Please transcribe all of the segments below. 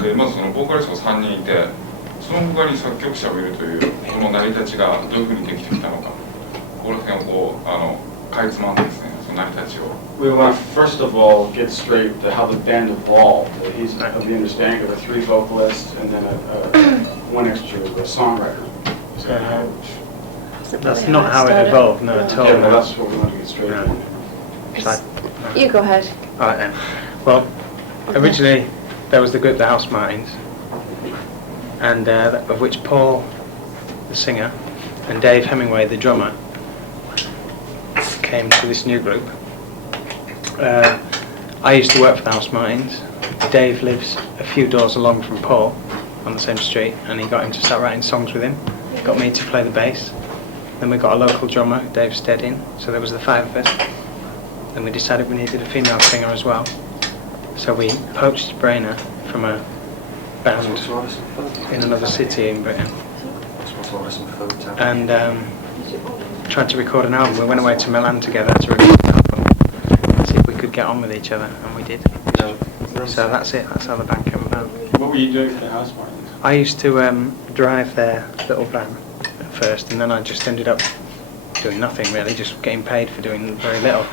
でまずそのボーカリストが3人いて、その他に作曲者もいるという、この成り立ちがどういうふうにできてきたのか、この辺をこうかいつまんでですね、その成り立ちを。We want to first of all get straight to how the band evolved. He's of the understanding of a 3 vocalists and then one extra songwriter. Is that how? That's not how it evolved, no, at all. Yeah, well, that's what we want to get straight No. to. No. You go ahead. All right then. Well, originally there was the group The Housemartins, and of which Paul, the singer, and Dave Hemingway, the drummer, came to this new group. I used to work for The Housemartins. Dave lives a few doors along from Paul on the same street, and he got him to start writing songs with him. Got me to play the bass. Then we got a local drummer, Dave Stedding, so there was the 5 of us. Then we decided we needed a female singer as well. So we poached Brainer from a band in another city in Britain and tried to record an album. We went away to Milan together to record an album and see if we could get on with each other, and we did. So that's it, that's how the band came about. What were you doing for the Housemartins? I used to drive their little van at first, and then I just ended up doing nothing really, just getting paid for doing very little.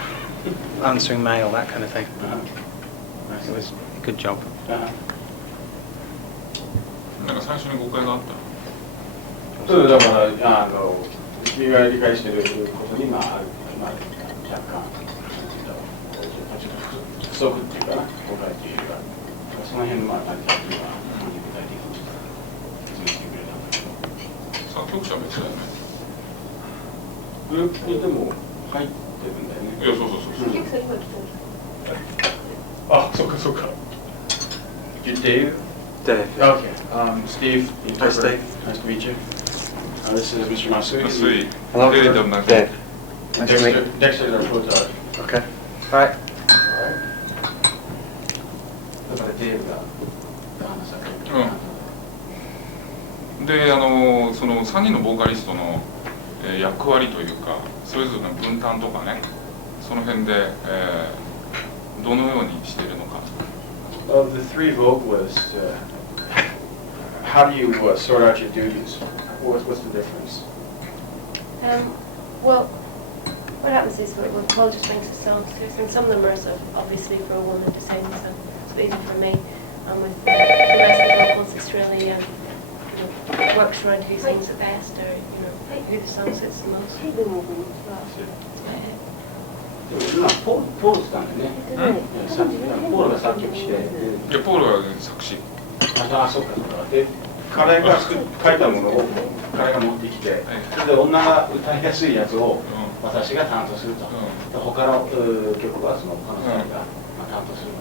Answering mail, that kind of thing. It was a good job. なんか最初に誤解があったの。そうだから君が理解していることに若干ちょっと不足っていうかな、誤解っていうか、その辺の何かっていうのは具体的に説明してくれたんだけど。作曲者は別だよね。グループにでも入ってるんだよね。いや、そうそうそう。あ、そうかそうか。You Dave? Dave. Okay. Steve. Hi, Steve. Nice to meet you. This is Mr. Masui. 安い。 Hello, テレビでもなく Dave. Dexter is our protege. Okay. Right. だからデーブが話される。で、その3人のボーカリストの、役割というか、それぞれの分担とかね、その辺で、どのようにしているのか。Of the 3 vocalists, how do you sort out your duties? What's the difference? Well, what happens is Paul just brings the songs to us, and some of them are sort of obviously for a woman to sing, so it's easy for me. And with the rest of the vocals, it's really works around who sings the best, or who the song suits the most. 今ポールしたんだよね。ポールが作曲して。いや、ポールは作詞。あ、そうかそうか。で、彼が書いたものを彼が持ってきて、それで女が歌いやすいやつを私が担当すると。他の曲はその他の2人が担当するの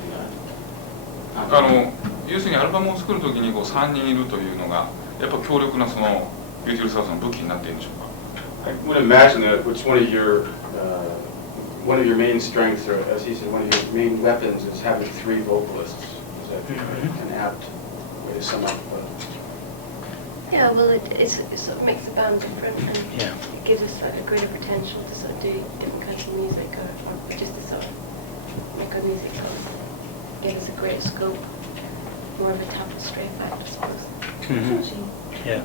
で。要するにアルバムを作るときにこう3人いるというのがやっぱ強力なそのビューティフルサウスの武器になっているんでしょうか。I would imagine that it's one of your main strengths, or as he said, one of your main weapons is having 3 vocalists. Is that an apt way to sum up? Yeah, well, it sort of makes the band different, and Yeah. it gives us a greater potential to sort of do different kinds of music, or just to sort of make our music give us a greater scope, more of a tapestry effect, I suppose. Yeah.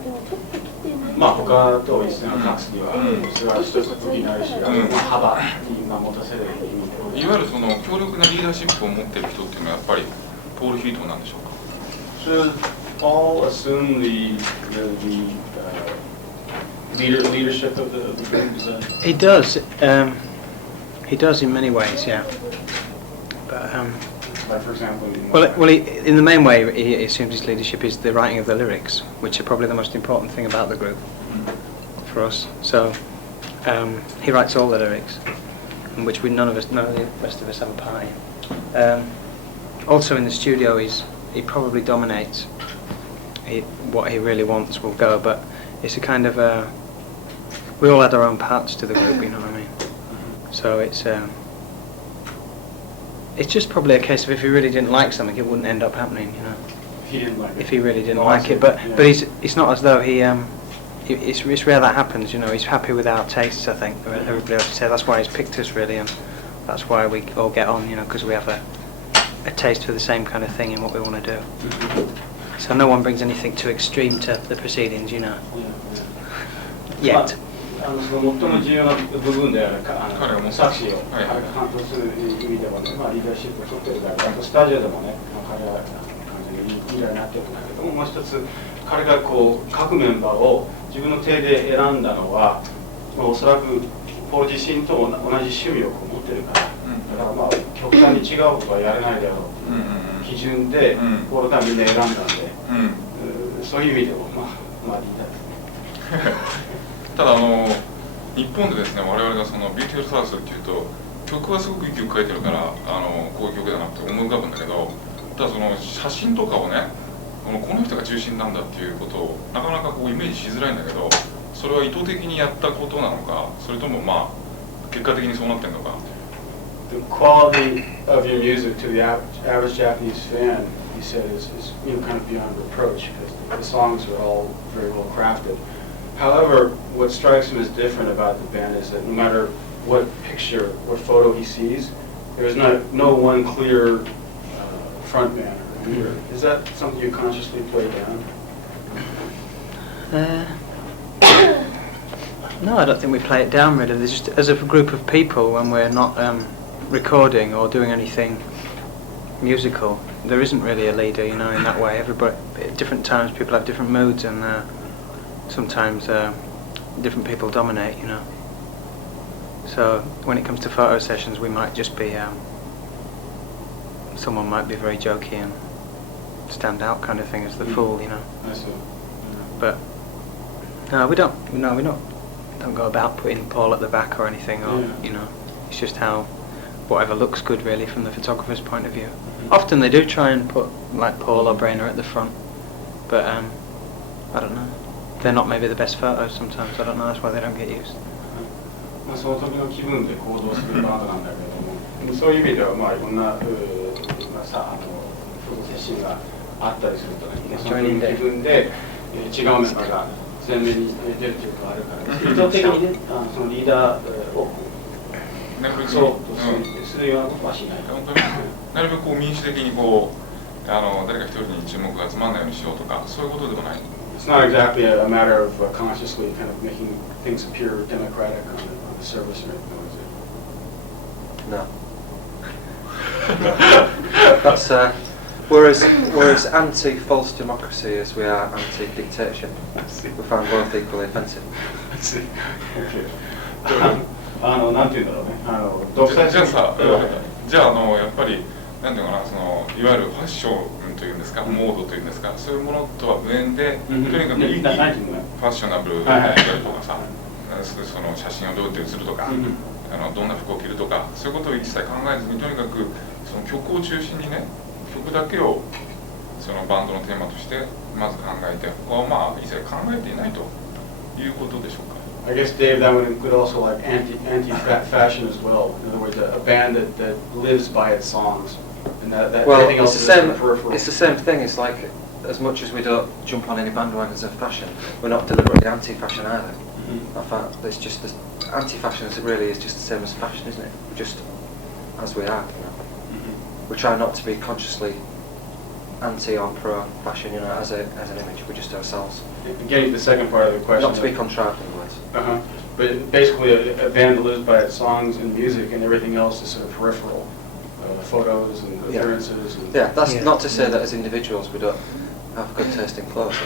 まあ他と一緒に勝つにはそれは一つ武器になるし、幅に持たせる意味。いわゆるその強力なリーダーシップを持っている人っていうのはやっぱりポール・ヒートンなんでしょうか。Should Paul assume the leadership of the group? He does. He does in many ways, yeah. But Like for example. in the main way, he assumes his leadership is the writing of the lyrics, which are probably the most important thing about the group for us. So he writes all the lyrics, in which none of the rest of us have a part in. Also in the studio, he probably dominates. What he really wants will go, but it's a kind of we all had our own parts to the group, you know what I mean? So it's just probably a case of if he really didn't like something, it wouldn't end up happening, you know. He didn't like it. If he really didn't like it, but it's not as though it's rare that happens, you know. He's happy with our tastes, I think. Everybody else would say that's why he's picked us really, and that's why we all get on, you know, because we have a taste for the same kind of thing in what we want to do. So no one brings anything too extreme to the proceedings, you know. Yet. その最も重要な部分である作詞をはい彼が担当する意味ではね、リーダーシップを取ってるから、あとスタジオでもね、彼は完全にリーダーになってるんだけども、もう一つ彼がこう各メンバーを自分の手で選んだのは、おそらくポール自身と同じ趣味を持ってるから、だからまあ極端に違うことはやれないだろう基準でポールがみんな選んだんで、そういう意味でもまあリーダーですね。ただ日本でですね、我々がそのビューティフルサウスっていうと曲はすごくいい曲書いてるからこういう曲だなって思い浮かぶんだけど、ただその写真とかをねこの人が中心なんだっていうことをなかなかこうイメージしづらいんだけど、それは意図的にやったことなのか、それともまあ結果的にそうなってるのか。 The quality of your music to the average Japanese fan, he said, is kind of beyond reproach because the songs are all very well crafted. However, what strikes him as different about the band is that no matter what picture, what photo he sees, there's no one clear front man or leader. Is that something you consciously play down? No, I don't think we play it down really. There's just as a group of people when we're not recording or doing anything musical, there isn't really a leader, you know, in that way. Everybody, at different times, people have different moods, and sometimes different people dominate, you know. So when it comes to photo sessions, we might just be someone might be very jokey and stand out kind of thing as the fool, you know. I see. But no, we don't go about putting Paul at the back or anything, or you know, it's just how whatever looks good really from the photographer's point of view. Often they do try and put like Paul or Brainer at the front, but I don't know. They're not maybe the best photos sometimes. I don't know. That's why they don't get used. その時の気分で行動するバンドなんだけども、そういう意味ではまあいろんなフォトセッションがあったりするとね、その時の気分で違うメンバーが前面に出るということがあるから、意図的にねそのリーダーをそうするようなことはしない。本当になるべくこう民主的にこう誰か一人に注目が集まらないようにしようとかそういうことでもない。It's not exactly a matter of consciously kind of making things appear democratic on the surface or anything, is it? No. That's whereas anti-false democracy as we are anti-dictatorship, we find both equally offensive. なんていうんだろうね。じゃあさ、じゃあやっぱりなんていうかな、そのいわゆるファッションというんですか、モードというんですか、そういうものとは無縁で、とにかくいいファッショナブルだったりとかさ、その写真をどうやって写るとか、どんな服を着るとか、そういうことを一切考えずにとにかくその曲を中心にね、曲だけをそのバンドのテーマとしてまず考えて、他はまあ一切考えていないということでしょうか。I guess, Dave, that would include also like anti-fashion as well. In other words, a band that lives by its songs, and that well, everything else it's is the same. peripheral. It's the same thing. It's like as much as we don't jump on any bandwagons of fashion, we're not deliberately anti-fashion either. I find it's just anti-fashion really is just the same as fashion, isn't it? Just as we are. You know? We try not to be consciously anti or pro fashion, you know, as an image. We're just ourselves. Getting to the second part of the question. Not to be contrived, in words. But basically, a band that lives by its songs and music, and everything else is sort of peripheral. Photos and appearances. Yeah, that's not to say that as individuals we don't have good taste in clothes.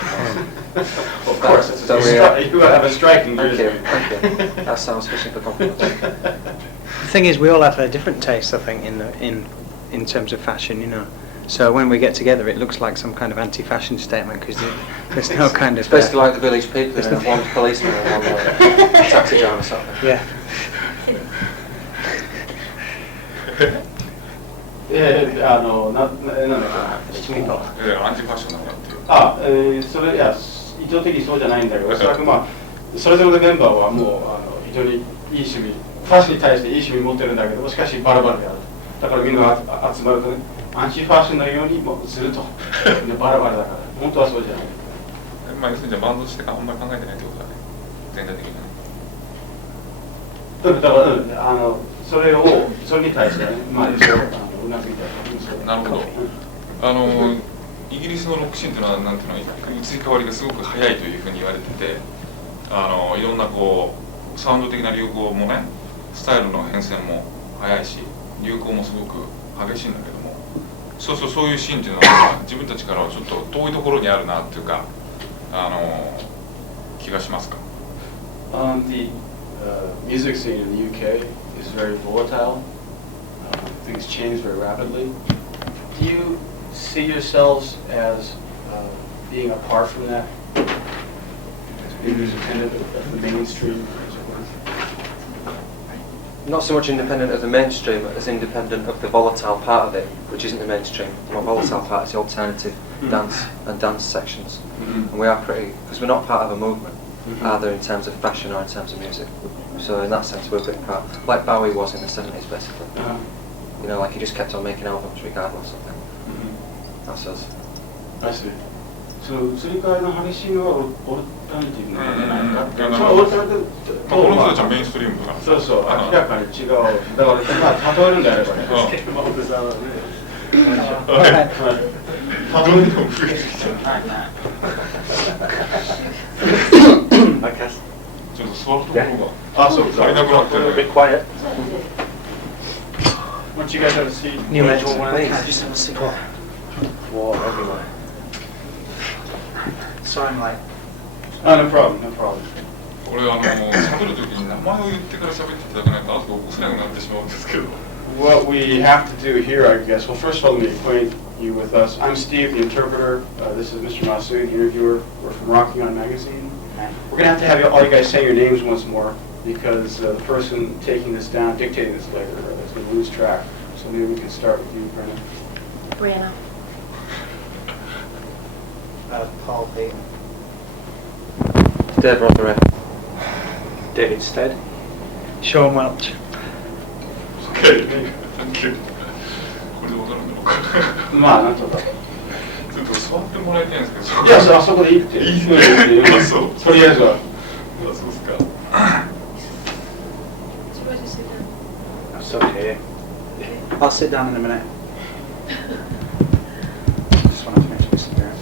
Of course, you have a striking view. Thank you. That sounds fishing for compliments. The thing is, we all have a different taste, I think, in terms of fashion, you know. So when we get together, it looks like some kind of anti-fashion statement because there's no kind of. It's basically like the village people. There's one policeman and one taxi driver or something. Yeah. なんだっけ質問が。アンチファッションなんだっていう。それいや意図的にそうじゃないんだけど、おそらくまあそれぞれのメンバーはもう非常にいい趣味、ファッションに対していい趣味持ってるんだけど、しかしバラバラである。だからみんな集まるとね、アンチファッションのようにも映ると。みんなバラバラだから、本当はそうじゃない。まあ要するにじゃあバンドとしてあんまり考えてないってことだね。全体的にね。だからそれに対してね、まあうなずいた。なるほど。イギリスのロックシーンっていうのはなんていうの移り変わりがすごく早いというふうに言われてて、いろんなこうサウンド的な流行もね、スタイルの変遷も早いし、流行もすごく激しいんだけども、そういうシーンっていうのは自分たちからはちょっと遠いところにあるなっていうか、気がしますか。The music scene in the UK is very volatile. Things change very rapidly. Do you see yourselves as being apart from that? As being independent of the mainstream? Not so much independent of the mainstream as independent of the volatile part of it, which isn't the mainstream. The more volatile part is the alternative dance and dance sections. And we are pretty, because we're not part of a movement, either in terms of fashion or in terms of music. So in that sense we're a big part, like Bowie was in the 70s basically. You know, like he just kept on making albums regardless of them. That's us. I see. So 移り変わりの激しいのはオルタナティブなんじゃないかって。そのオルタナティブと、この人たちはメインストリームだから。そうそう、明らかに違う。だから例えるんであればね。例えるのも増えてきちゃう。ちょっと座るところが。あ、そうか。足りなくなってる。Be quiet. Once you guys have a seat, New Mexico, just have a seat. Wall everywhere. Sorry, I'm late. No problem, no problem. 俺喋るときに名前を言ってから喋っていただかないと後で起こせなくなってしまうんですけど。What we have to do here, I guess, well, first of all, let me acquaint you with us. I'm Steve, the interpreter. This is Mr. Masood, the interviewer. We're from Rocking On Magazine. We're going to have you, all you guys say your names once more because the person taking this down, dictating this later, is going to lose track. So maybe we can start with you, Brennan. Brianna. Paul Payton. Dave Rotheray. David Stead. Sean Welch. Okay, thank you. これでわかるんだろうか。まあ、なんとか。ちょっと座ってもらいたいんですけど。いや、あそこでいいって。いいですね。そう。とりあえずは。そうですか。That's okay. I'll sit down in a minute. Just want to finish this again.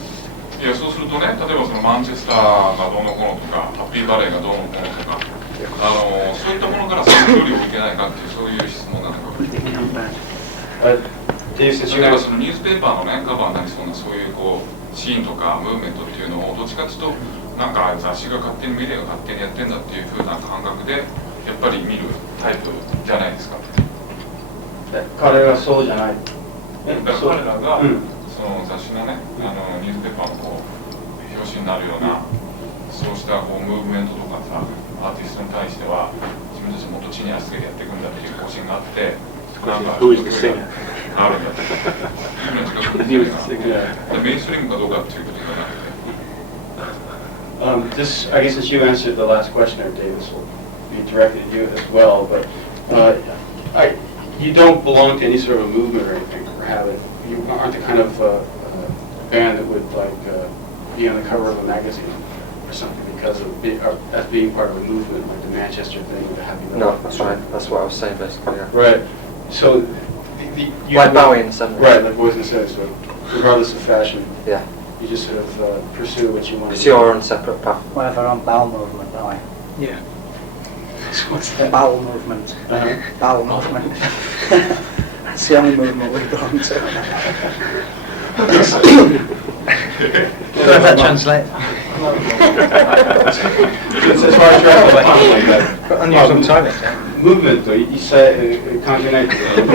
いや、そうするとね、例えばそのマンチェスターがどうのこうのとか、ハッピーバレーがどうのこうのとか、そういったものからその距離を受けないかっていうそういう質問なのか。例えばそのニュースペーパーのねカバーになりそうなそういうこうシーンとかムーブメントっていうのをどっちかっていうとなんか雑誌が勝手にメディアが勝手にやってんだっていう風な感覚でやっぱり見るタイプじゃないですか。彼はそうじゃない。だから彼らが、その雑誌のねニュースペーパーのこう表紙になるようなそうしたこうムーブメントとかさアーティストに対しては自分たちもっと地に足つけてやっていくんだっていう方針があってなんかあるんだっていうのメインストリームかどうかっていうことじゃなくて。This, I guess, since you answered the last question, Dave, this will be directed at you as well. But you don't belong to any sort of a movement or anything, or have it. You aren't the kind of band that would be on the cover of a magazine or something because of as being part of a movement like the Manchester thing or the Happy. No, that's right. That's what I was saying basically. Yeah. Right. So. Like Bowie in the 70s. Right, like Bowie in the 70s. So regardless of fashion. Yeah. You just sort of pursue what you want. Pursue your own separate path. Whatever on bowel movement, Bowie. Yeah. What's the bowel movement? Bowel movement. That's the only movement we belong to. Does that translate? As far as travel, like that. Unusual toilet. Movement と一切関係ないってこと。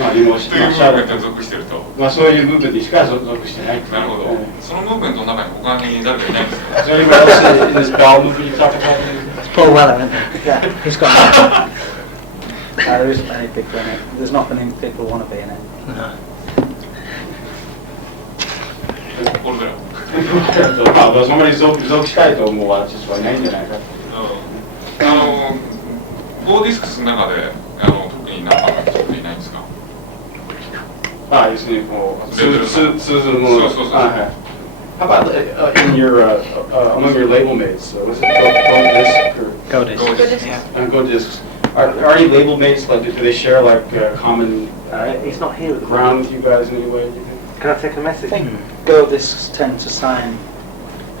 まあでもというムーブメントに属していると。まあそういうムーブメントにしか属してない。なるほど。そのムーブメントの中に他に誰かいないんですか。Is there anybody else in this bowel movement you talked about? It's Paul Weller, isn't it? Yeah, he's got. There isn't many people in it. There's not many people who want to be in it. No. これだよ。まあそんなに属したいと思うアーティストはいないんじゃないか。ゴーディスクスの中で特に仲間の人っていないんですか。ああ、要するにこう通ずるもの。そうそうそう。はい。How about in your among your label mates? Was it Go Discs? Go Discs. Go Discs. Are any label mates, like, do they share like common He's not here at the ground moment. with you guys in any way? Can I take a message? I think Go Discs tend to sign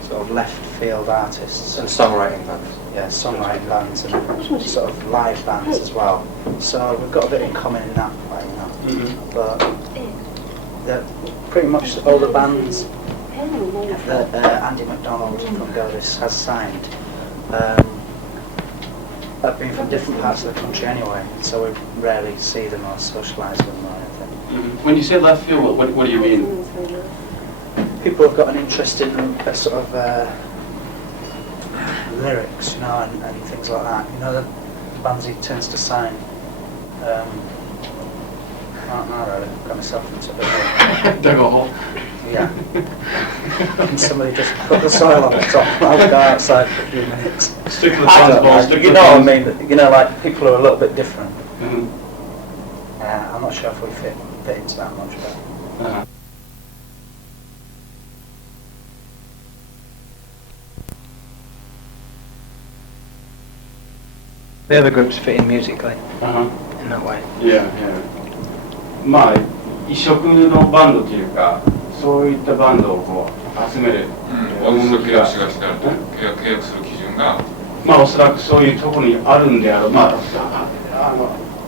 sort of left field artists. And songwriting bands. Yeah, songwriting bands and sort of live bands as well. So we've got a bit in common in that way, you know. But pretty much all the bands that Andy McDonald from Go Discs has signed have been from different parts of the country anyway, so we rarely see them or socialise with them or anything. When you say left field, what do you mean? People have got an interest in sort of lyrics, you know, and things like that. You know, the bands he tends to sign. I don't know, really. Got myself into a bit of Dug a hole. yeah. Can somebody just put the soil on the top and I'll go outside for a few minutes? Stick to the I funds, don't ball. know, Stick to you the know what I funds. mean? You know, like people are a little bit different. Mhm. I'm not sure if we fit into that much, but. Uh-huh. The other groups fit in musically Uh-huh. in that way. Yeah, yeah. まあ異色のバンドというか、そういったバンドをこう集める契約しがしてあると契約する基準が、まあおそらくそういうところにあるんであろう。まあ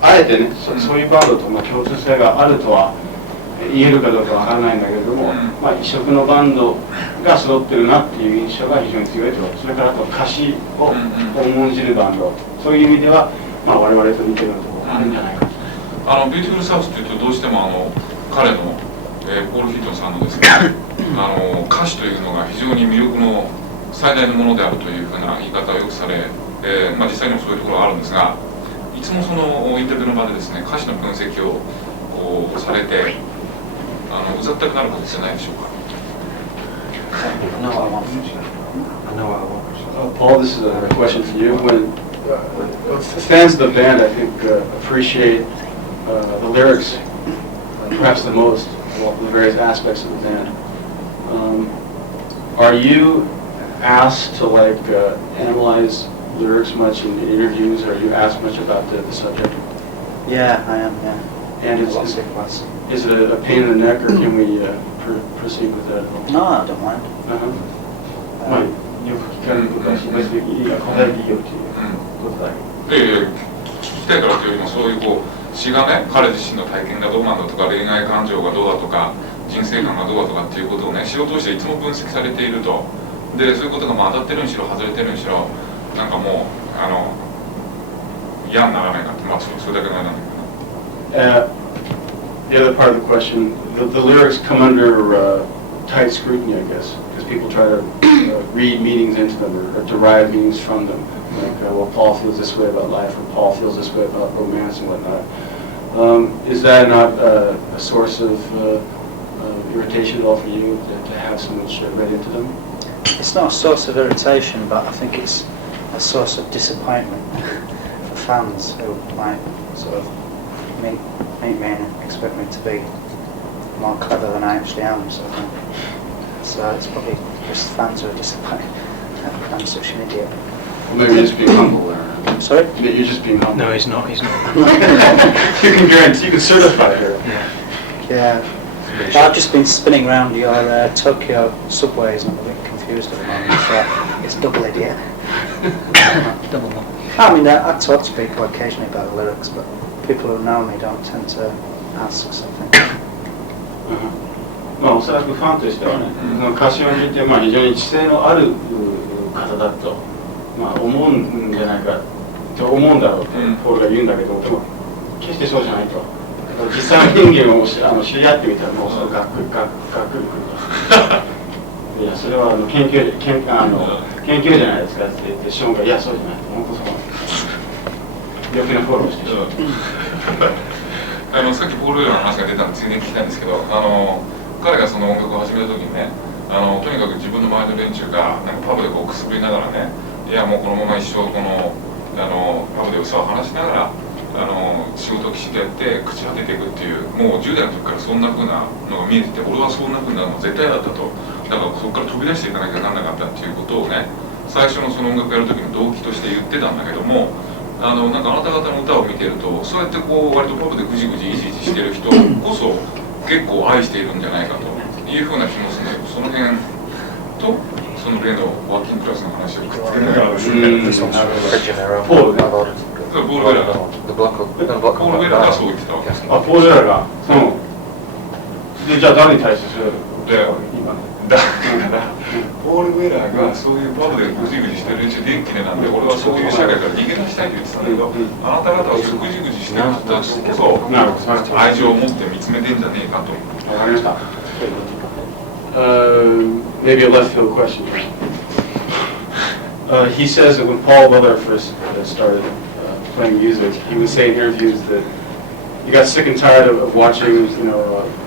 あえてね、そういうバンドと共通性があるとは言えるかどうかわからないんだけれども、まあ異色のバンドが揃ってるなっていう印象が非常に強いと。それからあと歌詞を重んじるバンド、そういう意味ではまあ我々と似てるところがあるんじゃないかと。ビューティフルサウスというとどうしても彼の、ポール・ヒートンさんのですね歌詞というのが非常に魅力の最大のものであるというふうな言い方をよくされ、まあ、実際にもそういうところがあるんですが、いつもそのインタビューの場でですね歌詞の分析をこうされて歌ったくなることじゃないでしょうか。Paul, this is a question for you. When fans of the band, I think, appreciate the lyrics perhaps the most of the various aspects of the band. Are you asked to analyze lyrics much in interviews? Are you asked much about the subject? Yeah, I am, yeah. And is it a pain in the neck, or can we proceed with that at all? No, I don't mind. まあよく聞かれることは別にいいや答えていいよっていうことだけど。聞きたいからというよりもそういうこう詩がね彼自身の体験がどうなんだとか恋愛感情がどうだとか人生観がどうだとかっていうことをね詩を通していつも分析されていると。でそういうことがまあ当たってるにしろ外れてるにしろなんかもう嫌にならないなってまあそれだけのあれなんだけど。The other part of the question, the lyrics come under tight scrutiny, I guess, because people try to read meanings into them or derive meanings from them. Like, well, Paul feels this way about life, or Paul feels this way about romance and whatnot. Is that not a source of irritation at all for you to have so much read into them? It's not a source of irritation, but I think it's a source of disappointment for fans who might sort of meet me and expect me to be more clever than I actually am. So it's probably just fans who are disappointed that I'm such an idiot. Well, maybe you're just being humble there. Sorry? Maybe you're just being humble. No, he's not. He's not. You can guarantee, you can certify her. Yeah. I've just been spinning around your Tokyo subways and I'm a bit confused at the moment, so it's double idiot. Double one. I mean, I talk to people occasionally about the lyrics, but people who know me don't tend to ask something. まあおそらくファンとしてはね、その歌詞を見てまあ非常に知性のある方だとまあ思うんじゃないかと思うんだろうとポールが言うんだけど、でも決してそうじゃないと。実際の人間を知り合ってみたらもうそのがっくりくると。いやそれは研究じゃないですかって言ってショーンがいやそうじゃない本当そう余計なフォローしてしまう。さっきポール・ウェルの話が出たんでついでに聞きたいんですけど彼がその音楽を始めた時にねとにかく自分の周りの連中がなんかパブでこうくすぶりながらねいやもうこのまま一生このパブで嘘を話しながら仕事をきちんとやって朽ち果てていくっていうもう10代の時からそんな風なのが見えてて俺はそんな風なの絶対だったとだからそこから飛び出していかなきゃならなかったっていうことをね最初のその音楽やる時の動機として言ってたんだけどもなんかあなた方の歌を見てると、そうやってこう割とポップでぐじぐじいじいじしてる人こそ結構愛しているんじゃないかというふうな気もするので、その辺とその例のワーキングクラスの話をくっつけながらですね。ポールね。ポール・ウェラがそう言ってたわけです。あ、ポール・ウェラが。で、じゃあ誰に対してそれ今だからポール・ウェラーがそういうパブでぐじぐじしてる連中元気でなんで、俺はそういう社会から逃げ出したいと言ってたんだけど、あなた方はそういうぐじぐじしてる人たちこそ愛情を持って見つめてんじゃねえかと。わかりました。Maybe a left field question. He says that when Paul Weller first started playing music, he would say in interviews that he got sick and tired of watching,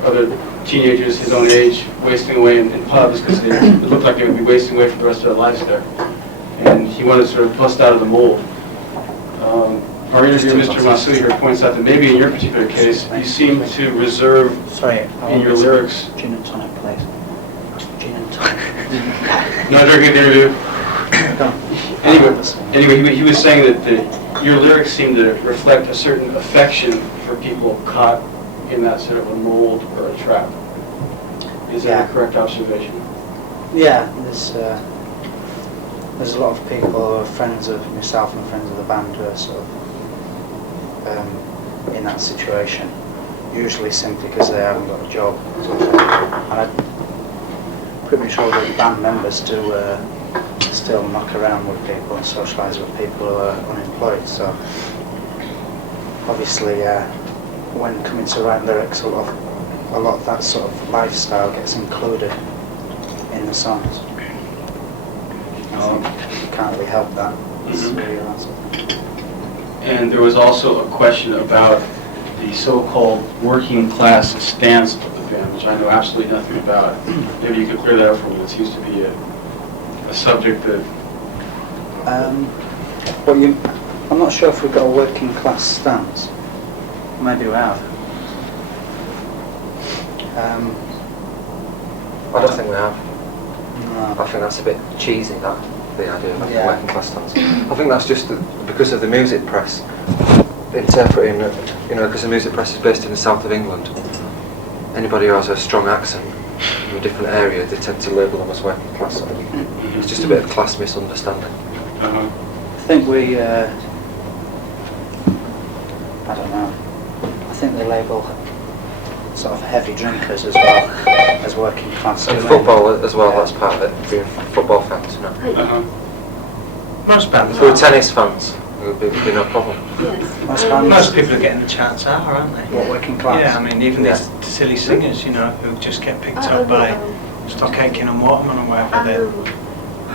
other teenagers his own age wasting away in pubs because it looked like they would be wasting away for the rest of their lives there. And he wanted to sort of bust out of the mold. Our interviewer, Mr. Masui, here points out that maybe in your particular case, you seem to reserve in your lyrics. Gin and tonic, please. Gin and tonic. No drinking the interview. Anyway, he was saying that your lyrics seem to reflect a certain affection for people caught in that sort of a mold or a trap. Is that a correct observation? Yeah, there's a lot of people who are friends of myself and friends of the band who are sort of in that situation, usually simply because they haven't got a job. And I'm pretty sure that band members do still knock around with people and socialise with people who are unemployed. So obviously, when coming to write lyrics, a lot of that sort of lifestyle gets included in the songs. You can't really help that. And there was also a question about the so-called working class stance of the band, which I know absolutely nothing about. Maybe you could clear that up for me. It seems to be a subject that... I'm not sure if we've got a working class stance. Maybe we have. I don't think we have. No. I think that's a bit cheesy, the idea of a working class stance. I think that's just because of the music press interpreting, because the music press is based in the south of England. Anybody who has a strong accent in a different area, they tend to label them as working class. It's just a bit of class misunderstanding. I think I don't know. I think they label sort of heavy drinkers as well as working class. And football as well, that's part of it, being football fans, Most bands If we were tennis fans, it would be no problem. Most people are getting the chance out, aren't they? What, working class? Yeah, I mean, even these silly singers, who just get picked up by Stock Aitken and Waterman or whatever, they're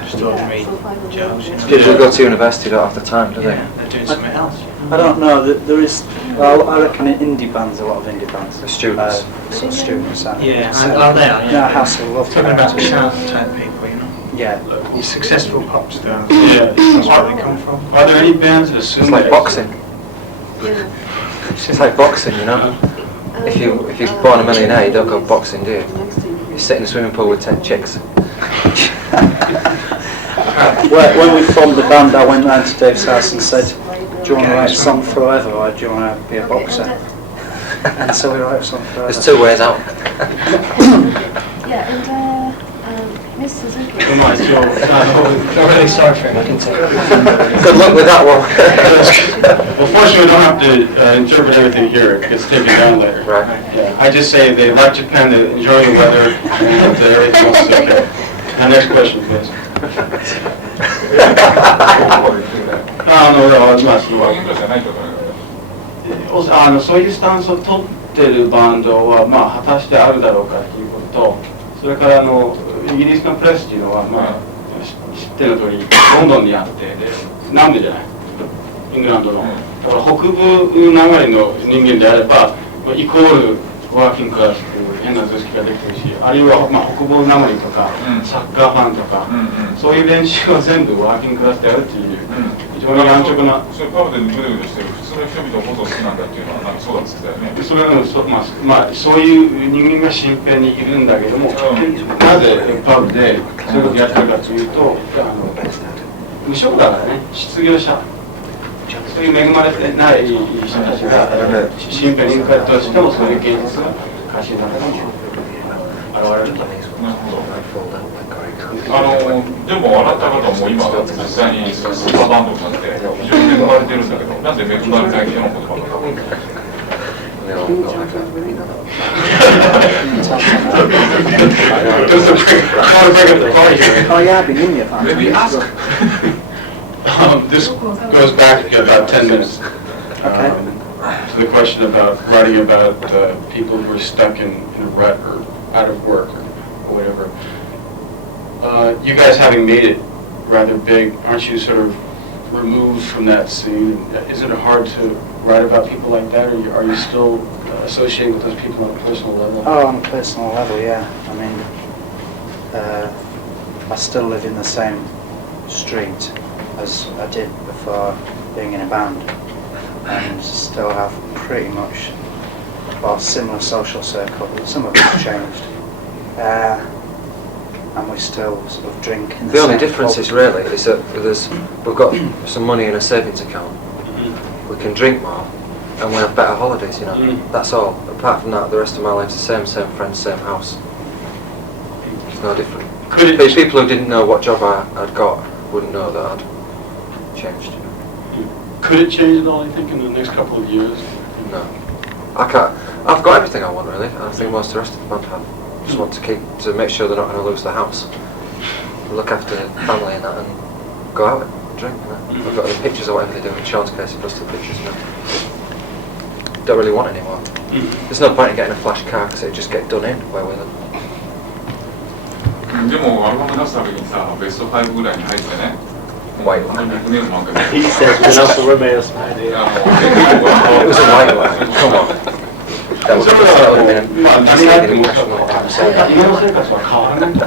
just ordinary Joes. People who go to university don't have the time, do they? Yeah, they're doing something else. I don't know, there is, well, I reckon in indie bands, a lot of indie bands. The students. Sort of students. They are, yeah. Yeah, House of Love. Talking about chant type people, Yeah. Successful pop stars. Yeah. That's where they come from. Are there any bands that assume It's like that- boxing. It's like boxing, If you're born a millionaire, you don't go boxing, do you? You sit in a swimming pool with 10 chicks. When we formed the band, I went round to Dave's house and said, do you want to write a song forever or do you want to be a boxer? And so we wrote a song forever. There's two ways out. Yeah, and Miss Suzuki. I'm really sorry for him, I can take it. Good luck with that one. Well, fortunately, we don't have to interpret everything here. It gets taken down later. Right. Yeah. I just say they like Japan, they enjoy the weather, and everything else is okay. Now, next question, please. そういうスタンスを取ってるバンドは、果たしてあるだろうかということと、それからイギリスのプレスっていうのは、知ってる通りロンドンにあって、で南部じゃない、イングランドの。だから北部流れの人間であれば、イコールワーキングクラスという変な図式ができてるし、あるいは、北部なまりとか、サッカーファンとか、そういう練習は全部ワーキングクラスでやるっていう、非常に安直な。それパブでグデグデしてる普通の人々のことを好きなんだっていうのはそうだっつってたよね。それのそういう人間が身辺にいるんだけども、なぜパブでそういうことやってるかというと、無職だからね、失業者。そういう恵まれてない人たちがシンプルに向かってしてもそういう現実が歌詞の中に現れると。でもあなた方も今実際にスーパーバンドになって非常に恵まれてるんだけど、なんで恵まれない人のことばっかりOh yeah, I've been in your family. Maybe ask. This goes back about 10 minutes. Okay. To the question about writing about people who are stuck in a rut or out of work or whatever. You guys having made it rather big, aren't you sort of removed from that scene? Isn't it hard to write about people like that, or are you still associated with those people on a personal level? Oh, on a personal level, yeah. I mean, I still live in the same street as I did before being in a band, and still have pretty much a similar social circle. Some of it's changed, and we still sort of drink in the The only same difference pub. is really is that we've got some money in a savings account. We can drink more, and we have better holidays. You know, that's all. Apart from that, the rest of my life's the same friends, same house. It's no different. People who didn't know what job I'd got wouldn't know that I'd changed. Could it change at all, you think, in the next couple of years? No, I can't. I've got everything I want really. I think most of the rest of the band have. Just want to make sure they're not going to lose the house, look after the family and that, and go out and drink. You know? I've got the pictures or whatever they do in Sean's case. He does the pictures. You know? Don't really want any more. There's no point in getting a flash car because it just get done in where we live. でもアルバム出すためにさ、ベスト5ぐらいに入ってね。White 本当にニックネームなんか He says Vanessa Romeo's idea. It was a white one. Come on. That would have been a mistaken impression of what I'm saying. 今の生活は変わらないんだ。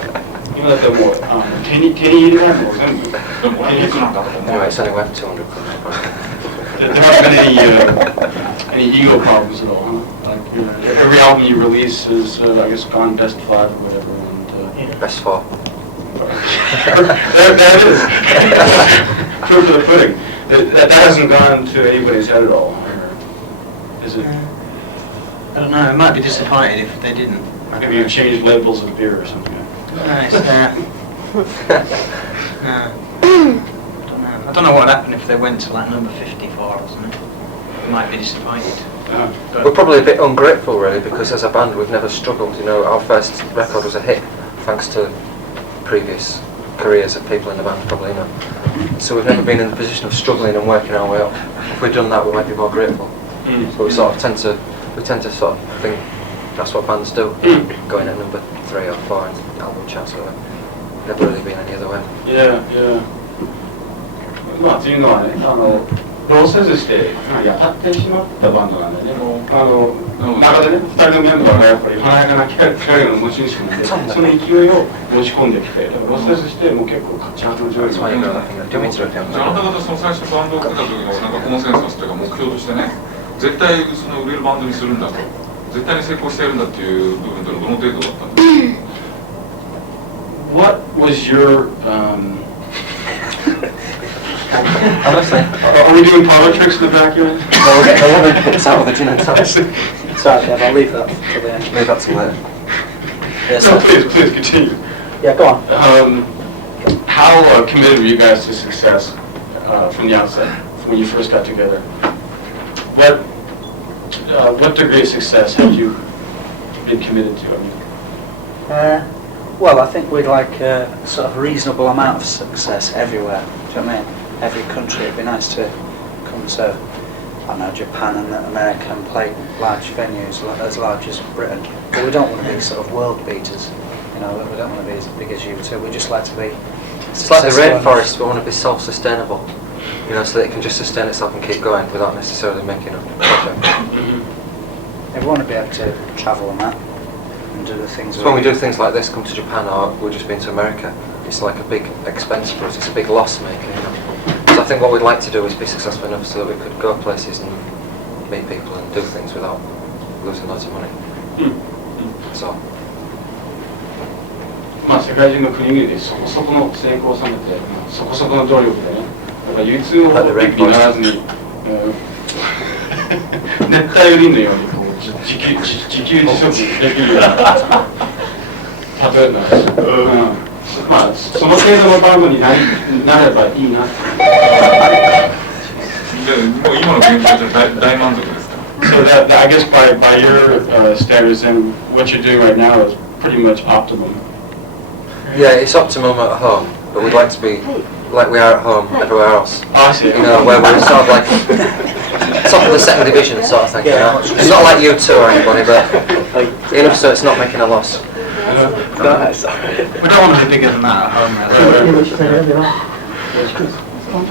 今だってもう手に入れられるの全部。でも俺いくらだと思う Anyway, it's only worth 200 quid. There haven't been any ego problems at all, huh? Like every album you release is, I guess, gone best 5 or whatever. And, Best 4. that is proof of the pudding. That hasn't gone to anybody's head at all. Or is it? I don't know, I might be disappointed if they didn't. Maybe you've changed labels of beer or something. No, it's I don't know what would happen if they went to like number 54 or something. I might be disappointed. We're probably a bit ungrateful really because as a band we've never struggled. You know, our first record was a hit thanks to previous careers of people in the band, probably, you know. So we've never been in the position of struggling and working our way up. If we'd done that, we might be more grateful. But we sort of tend to sort of think that's what bands do, going at number 3 or 4 in album charts or whatever. Never really been any other way. Yeah. まあというのはね、ローセズしてやたってしまったバンドなんでね、中でね、2人のメンバーがやっぱり華やかなキャリアの持ち主なんで、その勢いを持ち込んできて、だからローセズしてもう結構チャートの上位に。じゃああなた方その最初バンドを組んだ時のなんかコンセンサスというか目標としてね、絶対その売れるバンドにするんだと、絶対に成功してやるんだっていう部分というのはどの程度だったんですか What was your Are we doing parlor tricks in the backyard? No, we'll get the woman puts out with the gin and tonics. Sorry, Kev, I'll leave that till the end. Leave that till later. Yes, No, please continue. Yeah, go on. How committed were you guys to success from the outset, when you first got together? What degree of success have you been committed to? I mean, Well, I think we'd like a sort of reasonable amount of success everywhere. Do you know what I mean? Every country, it'd be nice to come to, I don't know, Japan and America and play large venues as large as Britain. But we don't want to be sort of world beaters. You know, we don't want to be as big as you two. We just like to be. It's like the rainforest. We want to be self-sustainable. You know, so that it can just sustain itself and keep going without necessarily making a project. We want to be able to travel and that. Do the things so when we do things like this, come to Japan or we've just been to America, it's like a big expense for us, it's a big loss making, you know. So I think what we'd like to do is be successful enough so that we could go places and meet people and do things without losing loads of money. So. まあ世界中の国々でそこそこの成功を収めて、そこそこの努力でね、だから唯一のオリンピックにならずに熱帯雨林のようにこう自給自足できるような例えば、まあその程度のバンドになればいいな。もう今の現状じゃ大満足ですか？ So that I guess by your standards, and what you're doing right now is pretty much optimum. Yeah, it's optimum at home, but we'd like to be like we are at home everywhere else. I see. You know, where we're sort of like top of the second division sort of thing. You know? It's not like you two or anybody, but enough so it's not making a loss. We don't want to be bigger than that at home, really. 本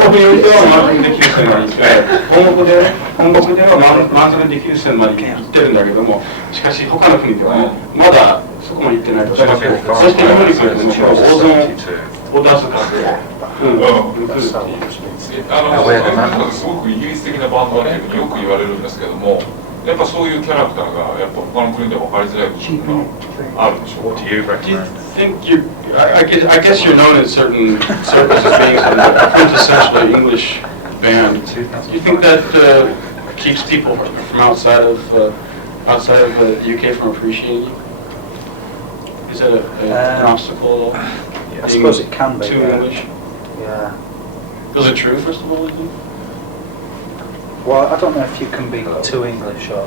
国においては満足できる線まで行って本国では満足できる線まで行ってるんだけども、しかし他の国ではねまだそこまで行ってないと。そして日本に来ると大損を出す数で来るっていう。すごくイギリス的なバンドだっていうふうによく言われるんですけども、やっぱそういうキャラクターがやっぱ他の国では分かりづらい部分があるんでしょうか。I guess you're known in certain circles as being sort of a quintessentially English band. Do you think that keeps people from outside of the UK from appreciating you? Is that an obstacle? I suppose it can be. Too English? Yeah. Is it true, first of all? Well, I don't know if you can be too English or...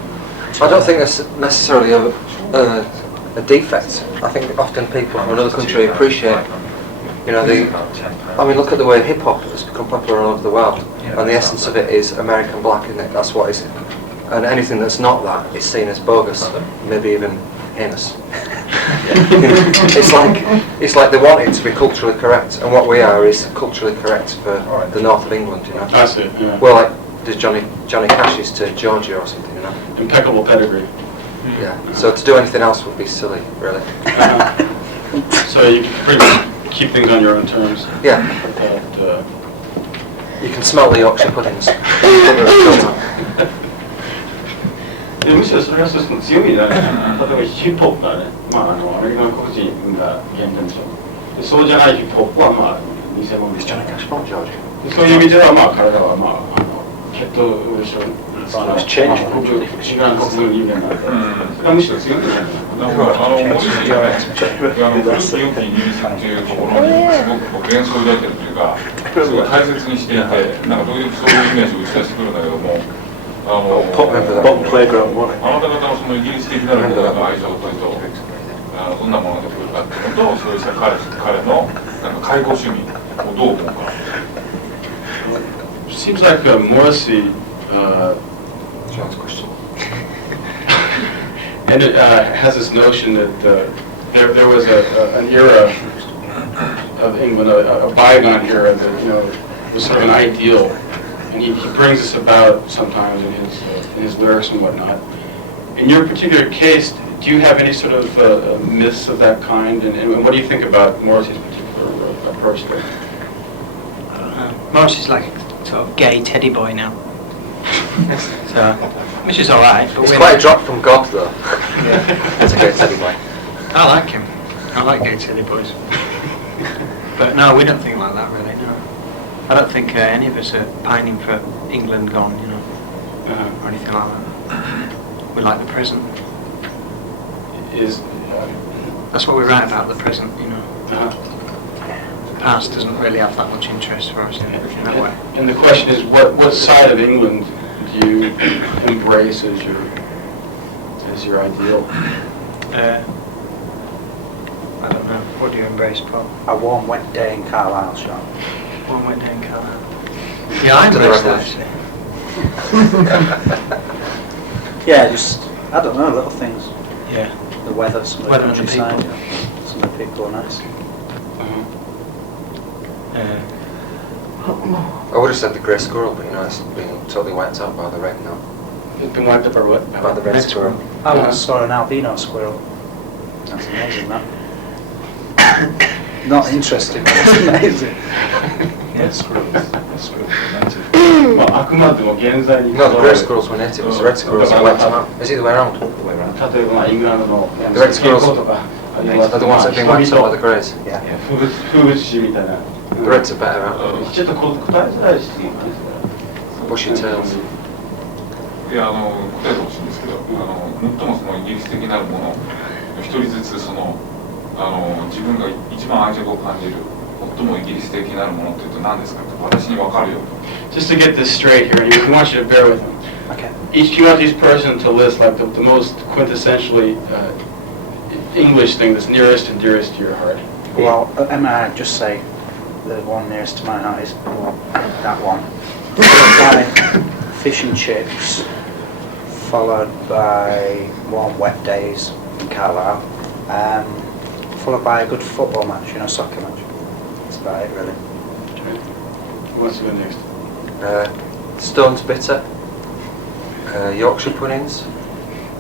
I don't think that's necessarily a defect. I think often people from another country appreciate, you know, I mean, look at the way hip hop has become popular all over the world, and the essence of it is American black, isn't it? That's what is, and anything that's not that is seen as bogus, maybe even heinous. It's like they want it to be culturally correct, and what we are is culturally correct for the north of England, you know. That's it. Yeah. Well, like there's Johnny Cash is to Georgia or something, you know. Impeccable pedigree. Yeah. So to do anything else would be silly, really. So you can pretty much keep things on your own terms. Yeah. You can smell the Yorkshire puddings. むしろそれは一つの強みだね。例えばヒップホップがね、アメリカの黒人が原点でしょ。でそうじゃないヒップホップは偽物でしょ。そういう意味では彼らはきっと後ろチェンジ国民の人間なんで、それはむしろ強みじゃない。もし古き良きイギリスっていうところにすごく幻想を抱いてるというか、すごい大切にしていて、なんかそういうイメージを打ち出してくるんだけども。あなた方のそのイギリス的なる愛情というとどんなもので来るかっていうのと、そういう彼のなんか介護趣味をどう思うか。Seems like Morrissey and it has this notion that there was an era of England, a bygone era that was sort of an ideal. And he brings this about sometimes in his lyrics and whatnot. In your particular case, do you have any sort of myths of that kind? And what do you think about Morrissey's particular approach to it? Morrissey's like a sort of gay teddy boy now. So, which is alright. It's quite a drop from God, though. It's a gay teddy boy. I like him. I like gay teddy boys. But no, we don't think like that, really, no. I don't think any of us are pining for England gone, you know, or anything like that. We like the present. That's what we write about, the present, you know. The past doesn't really have that much interest for us in that way. And the question is, what side of England do you embrace as your ideal? I don't know. What do you embrace, Paul? A warm, wet day in Carlisle, Sean. One went down Carlisle. Yeah, I embrace that actually. Yeah, just, I don't know, little things. Yeah. The weather, some of the Weather and the countryside. people. Some of the people are nice. I would have said the grey squirrel, but you know, it's been totally wiped out by the rain now. It's been wiped up by what? By the red squirrel. I once saw an albino squirrel. That's amazing, that. Not interesting, but it's amazing. Yeah, squirrels. No, the grey squirrels were native, it's the red squirrels that wiped them out. Is it the way around? The red squirrels are the ones that have been wiped out by the greys. Yeah. The Reds are better, aren't ちょっと答えづらいし、they? Bushy tails. いや答えてほしいんですけど、最もそのイギリス的なるもの、一人ずつ自分が一番愛着を感じる最もイギリス的なるものって言うと何ですかって、私に分かるよと。Just to get this straight here, we want you to bear with me. Okay. You want each person to list like the most quintessentially English thing that's nearest and dearest to your heart. Well, I just say the one nearest to my heart is that one. Followed by fish and chips, followed by warm wet days in Carlisle, followed by a good football match, soccer match. That's about it, really. Okay. Who wants to go next? Stones bitter, Yorkshire puddings,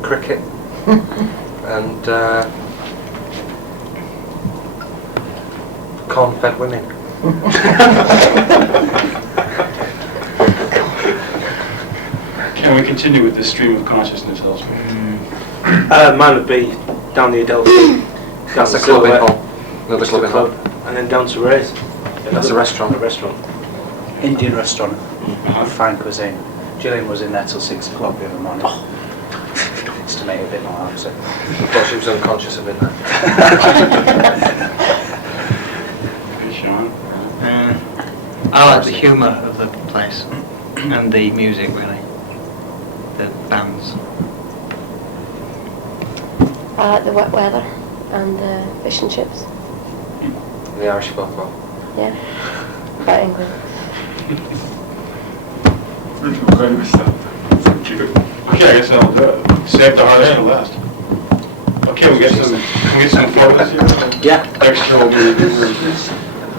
cricket, and corn-fed women. Can we continue with this stream of consciousness elsewhere? Mine would be down the Adelphi. That's a clubbing hall. Another It's the clubbing hall. club. And then down to Ray's. That's a restaurant. A restaurant. Indian restaurant, fine cuisine. Gillian was in there till 6 o'clock the other morning. Just to make it a bit more opposite. I thought she was unconscious of it there. Okay, Sean. I like the humour of the place and the music, really. The bands. I like the wet weather and the fish and chips. The Irish folklore. Yeah. About England. わかりました。Thank you. Okay, I guess I'll do it. Save the hardest for last. Okay, can we get some photos here? Yeah. Extra will be